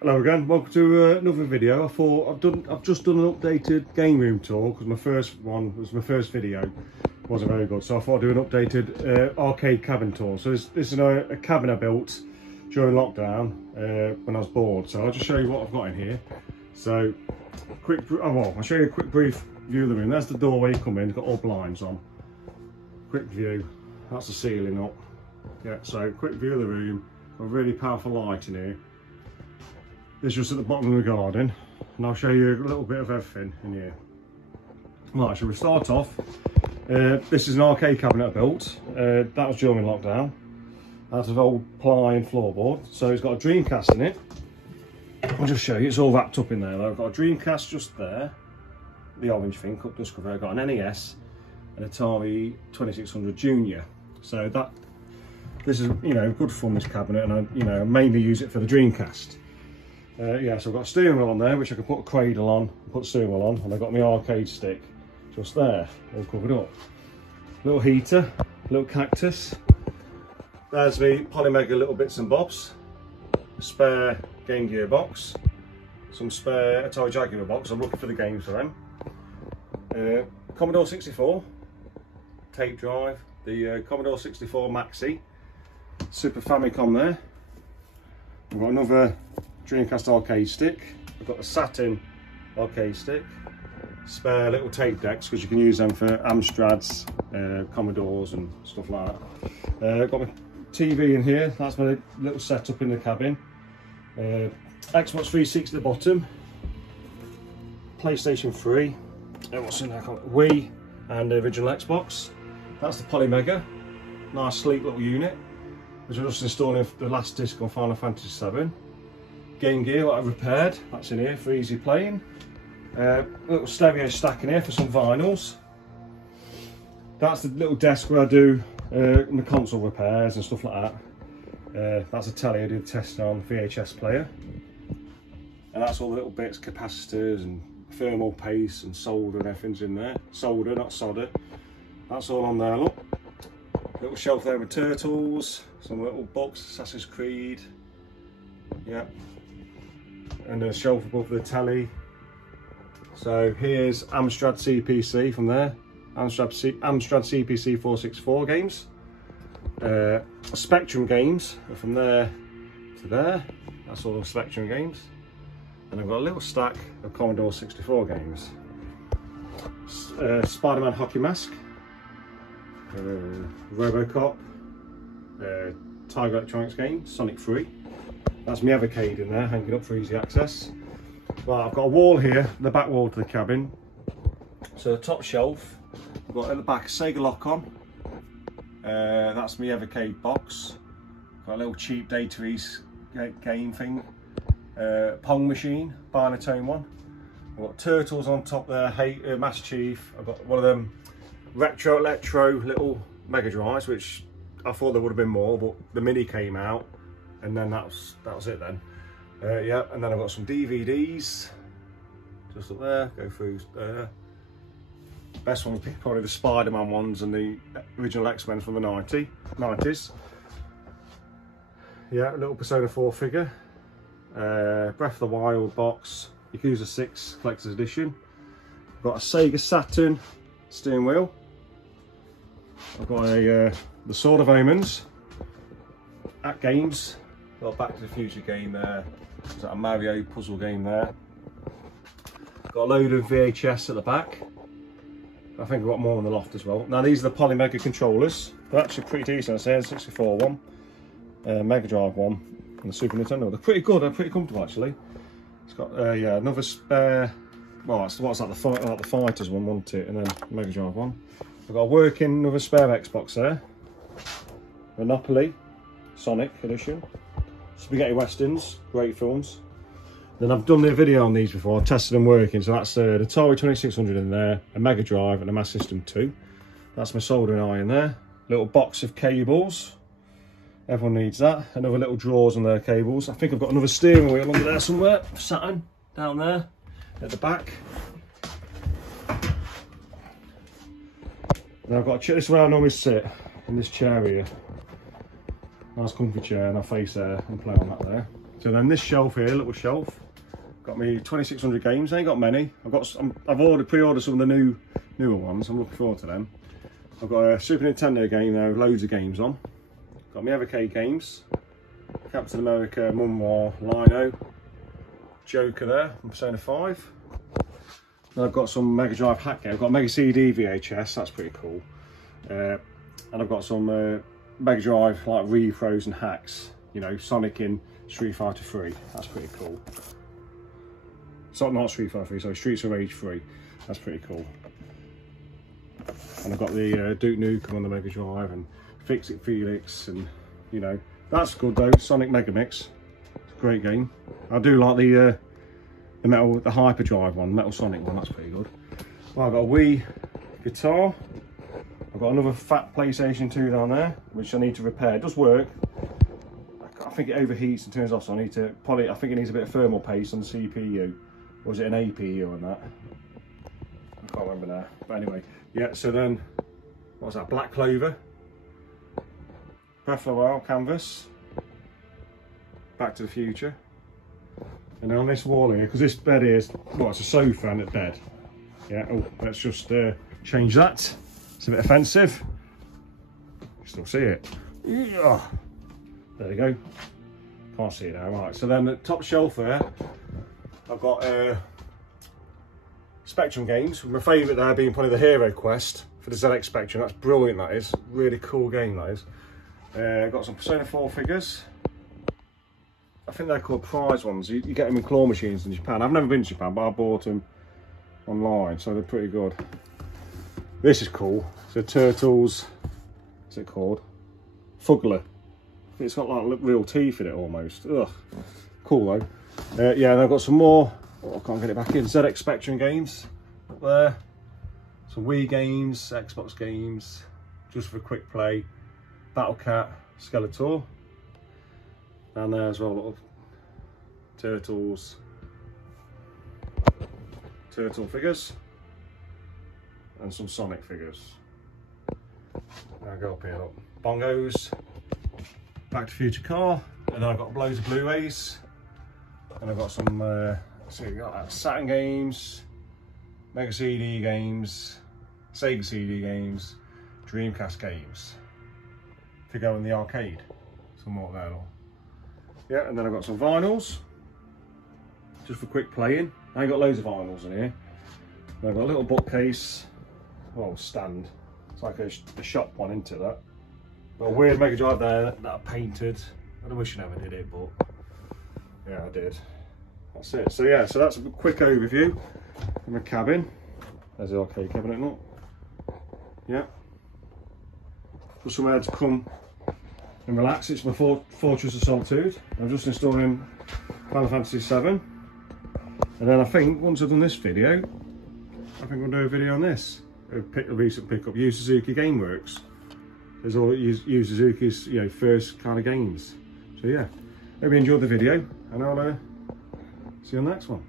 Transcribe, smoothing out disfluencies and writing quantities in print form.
Hello again, welcome to another video. I've just done an updated game room tour because my first one was my first video. Wasn't very good, so I thought I'd do an updated arcade cabin tour. So this is a cabin I built during lockdown when I was bored. So I'll just show you what I've got in here. So I'll show you a quick brief view of the room. There's the doorway you come in, it's got all blinds on. Quick view, that's the ceiling up. Yeah, so quick view of the room, got a really powerful light in here. This is just at the bottom of the garden, and I'll show you a little bit of everything in here. Right, so we start off. This is an arcade cabinet I built. That was during lockdown. Out of old ply and floorboard. So it's got a Dreamcast in it. I'll just show you, it's all wrapped up in there though. I've got a Dreamcast just there, the orange thing, cut dust cover. I've got an NES, an Atari 2600 Junior. So this is, good fun, this cabinet, and I mainly use it for the Dreamcast. Yeah, so I've got a steering wheel on there, which I can put a cradle on, put the steering wheel on, and I've got my arcade stick just there, all covered up. Little heater, little cactus. There's me Polymega little bits and bobs. A spare Game Gear box. Some spare Atari Jaguar box, I'm looking for the games for them. Commodore 64, tape drive, the Commodore 64 Maxi, Super Famicom there. I've got another Dreamcast arcade stick. I've got a Saturn arcade stick, spare little tape decks because you can use them for Amstrads, Commodores and stuff like that. I've got my TV in here, that's my little setup in the cabin. Xbox 360 at the bottom, PlayStation 3, what's in there? Wii and the original Xbox. That's the Polymega, nice sleek little unit, which I just installing the last disc on Final Fantasy VII. Game Gear, what I've repaired, that's in here for easy playing. Little stereo stack in here for some vinyls. That's the little desk where I do my console repairs and stuff like that. That's a telly I did test on, VHS player. And that's all the little bits, capacitors and thermal paste and solder and everything's in there. Solder, not solder. That's all on there, look. Little shelf there with Turtles, some little books, Assassin's Creed. Yeah. And a shelf above the telly. So here's Amstrad CPC from there. Amstrad CPC 464 games. Spectrum games from there to there. That's all the Spectrum games. And I've got a little stack of Commodore 64 games. Spider-Man Hockey Mask. Robocop. Tiger Electronics game, Sonic 3. That's my Evercade in there, hanging up for easy access. Well, I've got a wall here, the back wall to the cabin. So the top shelf, I've got at the back a Sega Lock-On. That's my Evercade box. Got a little cheap Data East game thing. Pong machine, Barnatone one. I've got Turtles on top there, Master Chief. I've got one of them retro electro little Mega Drives, which I thought there would have been more, but the Mini came out. And then that was it then. Yeah, and then I've got some DVDs just up there, go through there. Best one would be probably the Spider-Man ones and the original X-Men from the 90s. Yeah, a little Persona 4 figure. Breath of the Wild box, Yakuza 6 Collector's Edition. I've got a Sega Saturn steering wheel. I've got the Sword of Omens at Games. Got a Back to the Future game there. There's a Mario puzzle game there. Got a load of VHS at the back. I think I've got more in the loft as well. Now these are the Polymega controllers. They're actually pretty decent. I say the 64 one, Mega Drive one, and the Super Nintendo. They're pretty good. They're pretty comfortable actually. It's got yeah, another spare. Well, that's what's like the Fighters one, wasn't it? And then Mega Drive one. I've got a working another spare Xbox there. Monopoly, Sonic Edition. Spaghetti Westerns, great films. Then I've done the video on these before, I've tested them working. So that's the Atari 2600 in there, a Mega Drive and a Master System 2. That's my soldering iron there. Little box of cables. Everyone needs that. Another little drawers on their cables. I think I've got another steering wheel under there somewhere. Saturn, down there, at the back. Then I've got a chair, this is where I normally sit, in this chair here. Nice comfy chair, and I face there and play on that there. So then this shelf here, little shelf, got me 2600 games. I ain't got many. I've pre-ordered some of the newer ones. I'm looking forward to them. I've got a Super Nintendo game there with loads of games on. Got my Evercade games, Captain America, Mumwa, Lino, Joker there from Persona 5. Then I've got some Mega Drive hack game. I've got Mega CD VHS, that's pretty cool. And I've got some Mega Drive like repros and hacks. You know, Sonic in Street Fighter 3, that's pretty cool. So not Street Fighter 3, sorry, Streets of Rage 3, that's pretty cool. And I've got the Duke Nukem on the Mega Drive and Fix It Felix, and you know, that's good though. Sonic Mega Mix, it's a great game. I do like the Hyper Drive one, Metal Sonic one, that's pretty good. Well, I've got a Wii guitar. I've got another fat PlayStation 2 down there, which I need to repair. It does work. I think it overheats and turns off, so I need to I think it needs a bit of thermal paste on the CPU. Or was it an APU on that? I can't remember now. But anyway, yeah, so then, what was that? Black Clover, Breath of the Wild canvas, Back to the Future. And then on this wall here, because this bed here is, well, it's a sofa and a bed. Yeah, oh, let's just change that. It's a bit offensive. You still see it. Yeah. There you go. Can't see it now. Right, so then the top shelf there, I've got Spectrum games. My favourite there being probably the Hero Quest for the ZX Spectrum. That's brilliant, that is. Really cool game, that is. I've got some Persona 4 figures. I think they're called prize ones. You get them in claw machines in Japan. I've never been to Japan, but I bought them online, so they're pretty good. This is cool. So Turtles, what's it called? Fuggler. It's got like real teeth in it almost. Ugh. Cool though. Yeah, and I've got some more. Oh, I can't get it back in. ZX Spectrum games up there. Some Wii games, Xbox games, just for quick play. Battle Cat, Skeletor. Down there as well, little Turtles, Turtle figures, and some Sonic figures. I'll go up here, look. Bongos, Back to the Future car, and then I've got loads of Blu-rays, and I've got some, so we've got Saturn games, Mega CD games, Sega CD games, Dreamcast games, to go in the arcade. Some more there, look. Yeah, and then I've got some vinyls, just for quick playing. I ain't got loads of vinyls in here. And I've got a little bookcase, well, stand. It's like a shop one into that. Got a weird Mega Drive there that I painted. I wish I never did it, but yeah, I did. That's it. So yeah, so that's a quick overview of my cabin. There's the arcade cabinet, look. Yeah. Just somewhere to come and relax. It's my Fortress of Solitude. I'm just installing Final Fantasy VII, and then I think once I've done this video, I think I'll do a video on this. A recent pickup, Yu Suzuki Gameworks. There's all Yu Suzuki's, you know, first kind of games. So yeah, hope you enjoyed the video, and I'll see you on the next one.